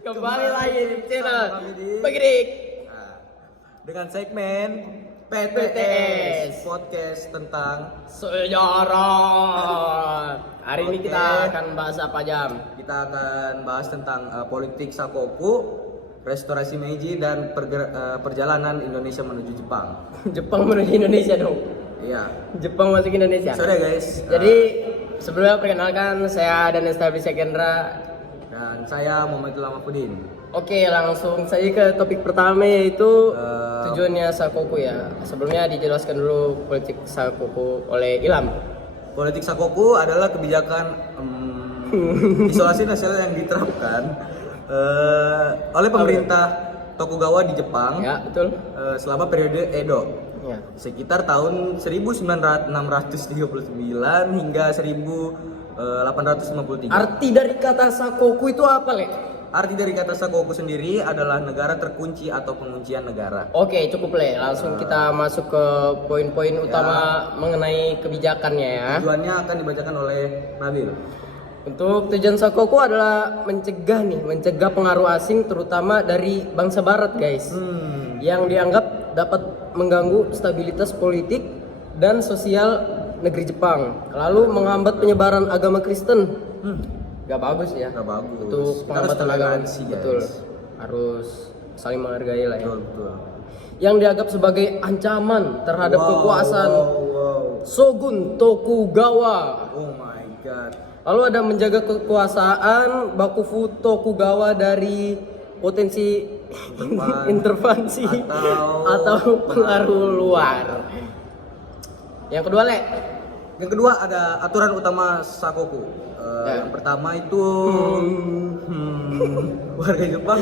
Kembali lagi di channel Begidik dengan segmen PTS podcast tentang sejarah. Hari ini Oke. kita akan bahas apa, Jam? kita akan bahas tentang politik Sakoku, restorasi Meiji dan perjalanan Indonesia menuju Jepang. Jepang menuju Indonesia dong. Iya. Jepang masuk Indonesia. Sorry guys. Jadi sebelumnya perkenalkan, saya dan Establishnya Kendra. Dan saya Muhammad Mahfudin. Oke, langsung saja ke topik pertama, yaitu Eh, tujuannya Sakoku ya. Sebelumnya dijelaskan dulu politik Sakoku oleh Ilham. Politik Sakoku adalah kebijakan isolasi nasional yang diterapkan oleh pemerintah Tokugawa di Jepang Ya, betul. selama periode Edo. Ya. Sekitar tahun 1639 hingga 1853. Arti dari kata Sakoku itu apa, Le? Arti dari kata Sakoku sendiri adalah negara terkunci atau penguncian negara. Oke, cukup, Le. Langsung kita masuk ke poin-poin utama mengenai kebijakannya ya. Tujuannya akan dibacakan oleh Nabil. Untuk tujuan Sakoku adalah mencegah pengaruh asing terutama dari bangsa barat, guys. Yang dianggap dapat mengganggu stabilitas politik dan sosial negeri Jepang. Lalu menghambat penyebaran agama Kristen. Gak bagus ya. Gak bagus. Untuk Kita harus penghambatan agama, toleransi, guys. betul. Harus saling menghargai lah ya. Betul. Yang dianggap sebagai ancaman terhadap kekuasaan Wow. Shogun Tokugawa. Oh my god. Lalu ada menjaga kekuasaan Bakufu Tokugawa dari potensi intervensi atau pengaruh luar. Yang kedua, Le. Yang kedua ada aturan utama Sakoku. Ya. Yang pertama itu warga Jepang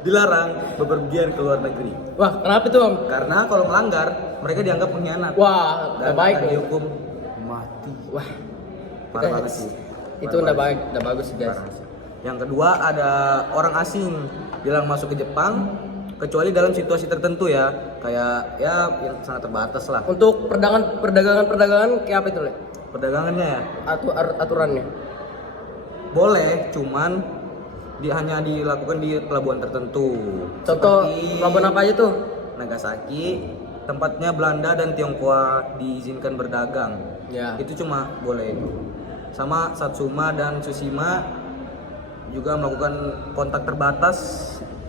dilarang bepergian ke luar negeri. Wah, kenapa itu, Om? Karena kalau melanggar mereka dianggap pengkhianat Wah, dan udah baik akan nih. dihukum mati. Wah, Parah kita- banget sih. itu udah baik, udah bagus sih, guys. Parah sih. Yang kedua ada orang asing dilarang masuk ke Jepang kecuali dalam situasi tertentu ya, kayak ya yang sangat terbatas lah. Untuk perdagangan kayak apa itu, Le? Perdagangannya ya Aturannya. boleh, cuman hanya dilakukan di pelabuhan tertentu. Contoh Seperti pelabuhan apa aja tuh? Nagasaki, tempatnya Belanda dan Tionghoa diizinkan berdagang. Ya. Itu cuma boleh. Sama Satsuma dan Tsushima juga melakukan kontak terbatas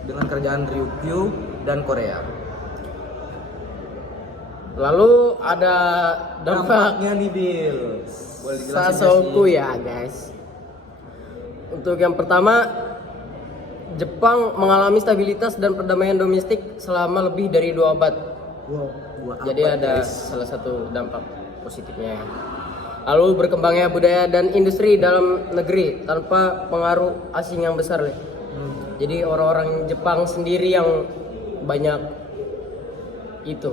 dengan kerajaan Ryukyu dan Korea. Lalu ada dampak Dampaknya nih Bill, boleh dijelasin Sasoku nggak sih? ya, guys. Untuk yang pertama, Jepang mengalami stabilitas dan perdamaian domestik selama lebih dari 2 abad. Wow, buat Jadi apa, ada guys? salah satu dampak positifnya. Lalu berkembangnya budaya dan industri dalam negeri tanpa pengaruh asing yang besar, Le. Jadi orang-orang Jepang sendiri yang banyak itu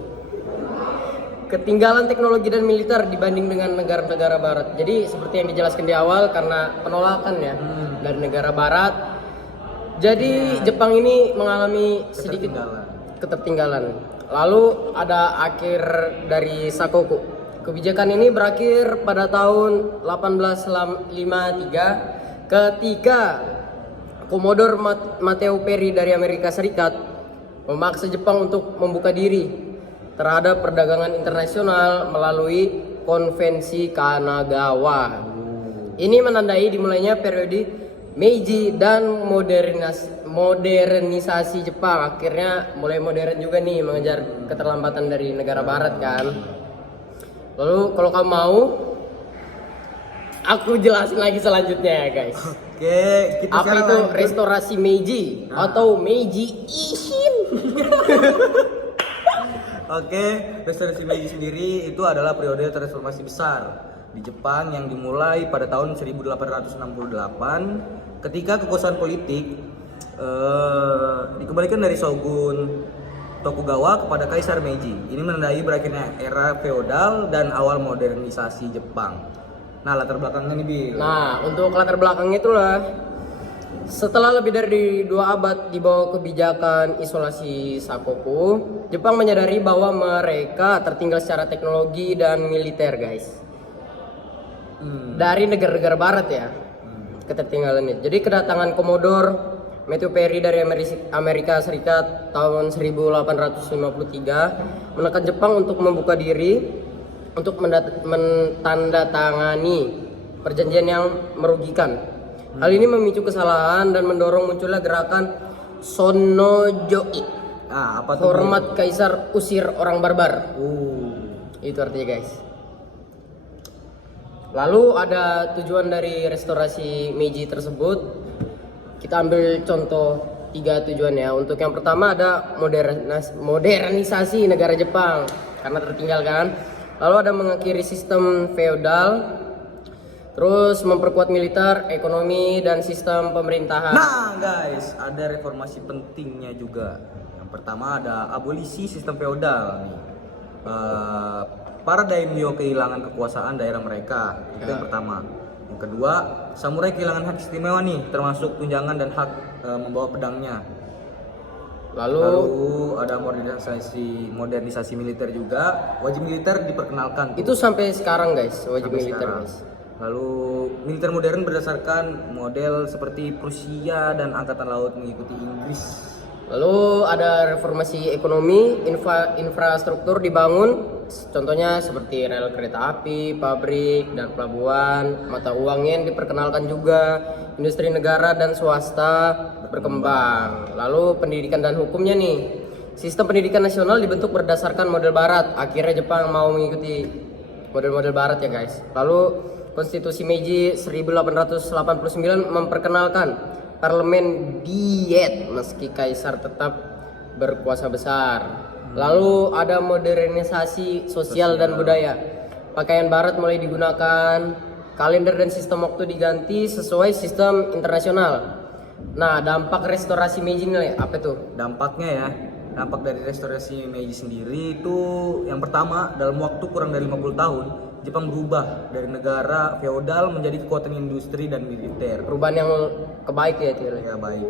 ketinggalan teknologi dan militer dibanding dengan negara-negara barat. Jadi seperti yang dijelaskan di awal, karena penolakan ya dari negara barat. Jadi Jepang ini mengalami sedikit ketertinggalan. Lalu ada akhir dari Sakoku. Kebijakan ini berakhir pada tahun 1853 ketika Commodore Matthew Perry dari Amerika Serikat memaksa Jepang untuk membuka diri terhadap perdagangan internasional melalui Konvensi Kanagawa. Ini menandai dimulainya periode Meiji dan modernisasi Jepang. Akhirnya mulai modern juga nih, mengejar keterlambatan dari negara barat kan. Lalu kalau kamu mau, aku jelasin lagi selanjutnya ya, guys. Oke, kita Apa sekarang itu lanjut. restorasi Meiji atau Meiji Ishin? Oke, restorasi Meiji sendiri itu adalah periode transformasi besar di Jepang yang dimulai pada tahun 1868 ketika kekuasaan politik dikembalikan dari Shogun Tokugawa kepada Kaisar Meiji. Ini menandai berakhirnya era feodal dan awal modernisasi Jepang. Nah, latar belakangnya nih, Bil. Nah, untuk latar belakang itulah, setelah lebih dari 2 abad di bawah kebijakan isolasi Sakoku, Jepang menyadari bahwa mereka tertinggal secara teknologi dan militer, guys. Dari negara-negara barat ya. ketertinggalannya. Jadi kedatangan Commodore Matthew Perry dari Amerika Serikat tahun 1853 menekan Jepang untuk membuka diri untuk mentandatangani perjanjian yang merugikan. Hal ini memicu kesalahan dan mendorong munculnya gerakan Shonnojoi. Apa tuh? Hormat kaisar, usir orang barbar. Oh. Itu artinya guys. Lalu ada tujuan dari restorasi Meiji tersebut. Kita ambil contoh 3 tujuannya. Untuk yang pertama ada modernisasi negara Jepang karena tertinggal kan. Lalu ada mengakhiri sistem feodal. Terus memperkuat militer, ekonomi, dan sistem pemerintahan. Nah guys, ada reformasi pentingnya juga. Yang pertama ada abolisi sistem feodal nih. Para daimyo kehilangan kekuasaan daerah mereka. Itu yang pertama. Yang kedua, samurai kehilangan hak istimewa nih, termasuk tunjangan dan hak membawa pedangnya. Lalu ada modernisasi militer juga. Wajib militer diperkenalkan. Itu sampai sekarang guys, wajib Sampai militer sekarang. guys. Lalu militer modern berdasarkan model seperti Prusia dan Angkatan Laut mengikuti Inggris. Lalu ada reformasi ekonomi, infrastruktur dibangun, contohnya seperti rel kereta api, pabrik, dan pelabuhan. Mata uang yen diperkenalkan juga, industri negara dan swasta berkembang. Lalu pendidikan dan hukumnya nih, sistem pendidikan nasional dibentuk berdasarkan model barat. Akhirnya Jepang mau mengikuti model-model barat ya guys. Lalu Konstitusi Meiji 1889 memperkenalkan parlemen diet meski kaisar tetap berkuasa besar. Lalu ada modernisasi sosial dan budaya. Pakaian barat mulai digunakan, kalender dan sistem waktu diganti sesuai sistem internasional. Nah, dampak restorasi Meiji ini apa tuh? Dampaknya ya, dampak dari restorasi Meiji sendiri itu yang pertama, dalam waktu kurang dari 50 tahun Jepang berubah dari negara feodal menjadi kekuatan industri dan militer. Perubahan yang kebaik ya Tio. Ya baik.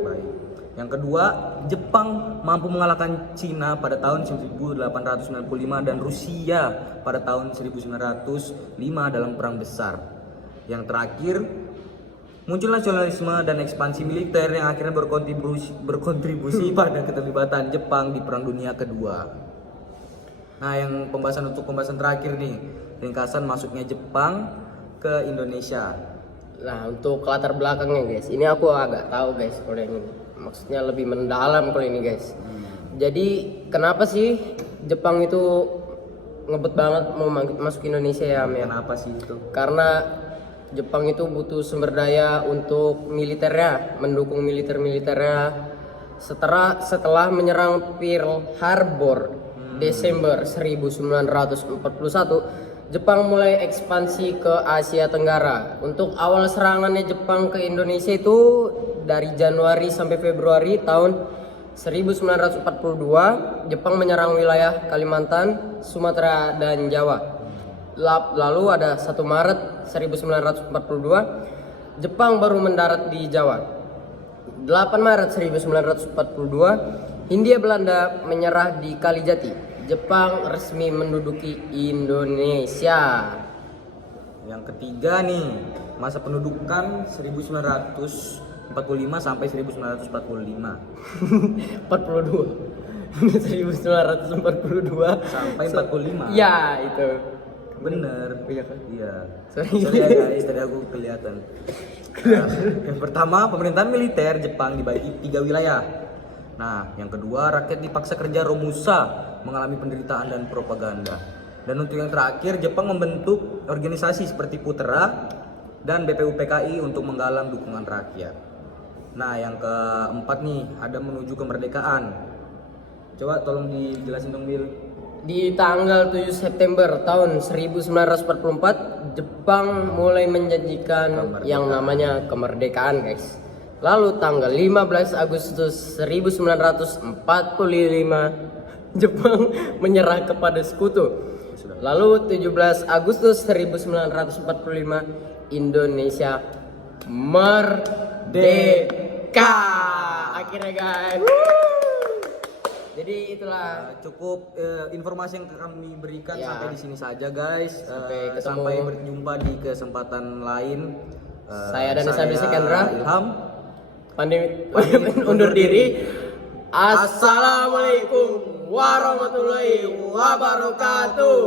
Yang kedua, Jepang mampu mengalahkan Cina pada tahun 1895 dan Rusia pada tahun 1905 dalam perang besar. Yang terakhir, muncul nasionalisme dan ekspansi militer yang akhirnya berkontribusi pada keterlibatan Jepang di Perang Dunia Kedua. Nah, yang pembahasan terakhir nih, ringkasan masuknya Jepang ke Indonesia. Nah, untuk latar belakangnya guys, ini aku agak tahu guys kalau yang ini. Maksudnya lebih mendalam kalau ini guys. Jadi kenapa sih Jepang itu ngebet banget mau masuk Indonesia ya Mel? Kenapa sih itu? Karena Jepang itu butuh sumber daya untuk militernya, mendukung militernya. Setelah menyerang Pearl Harbor Desember 1941, Jepang mulai ekspansi ke Asia Tenggara. Untuk awal serangannya Jepang ke Indonesia itu dari Januari sampai Februari tahun 1942, Jepang menyerang wilayah Kalimantan, Sumatera, dan Jawa. Lalu ada 1 Maret 1942, Jepang baru mendarat di Jawa. 8 Maret 1942, Hindia Belanda menyerah di Kalijati. Jepang resmi menduduki Indonesia. Yang ketiga nih, masa pendudukan 1945 sampai 1945. 42. 1942 sampai 45. Ya, itu. Bener. Iya kan? Iya. Sorry. Ya guys, tadi aku kelihatan. Yang pertama, pemerintahan militer Jepang dibagi 3 wilayah. Nah, yang kedua, rakyat dipaksa kerja Romusa, mengalami penderitaan dan propaganda. Dan untuk yang terakhir, Jepang membentuk organisasi seperti Putra dan BPUPKI untuk menggalang dukungan rakyat. Nah, yang keempat nih, ada menuju kemerdekaan. Coba tolong dijelasin dong, Bil. Di tanggal 7 September tahun 1944, Jepang mulai menjanjikan yang namanya kemerdekaan, guys. Lalu tanggal 15 Agustus 1945, Jepang menyerah kepada sekutu. Lalu 17 Agustus 1945, Indonesia merdeka. Akhirnya guys. Jadi itulah cukup informasi yang kami berikan Ya. sampai di sini saja guys. Sampai ketemu. Sampai berjumpa di kesempatan lain. Saya dan Sabri Sekendra. Ilham. Pandemi undur diri. Assalamualaikum warahmatullahi wabarakatuh.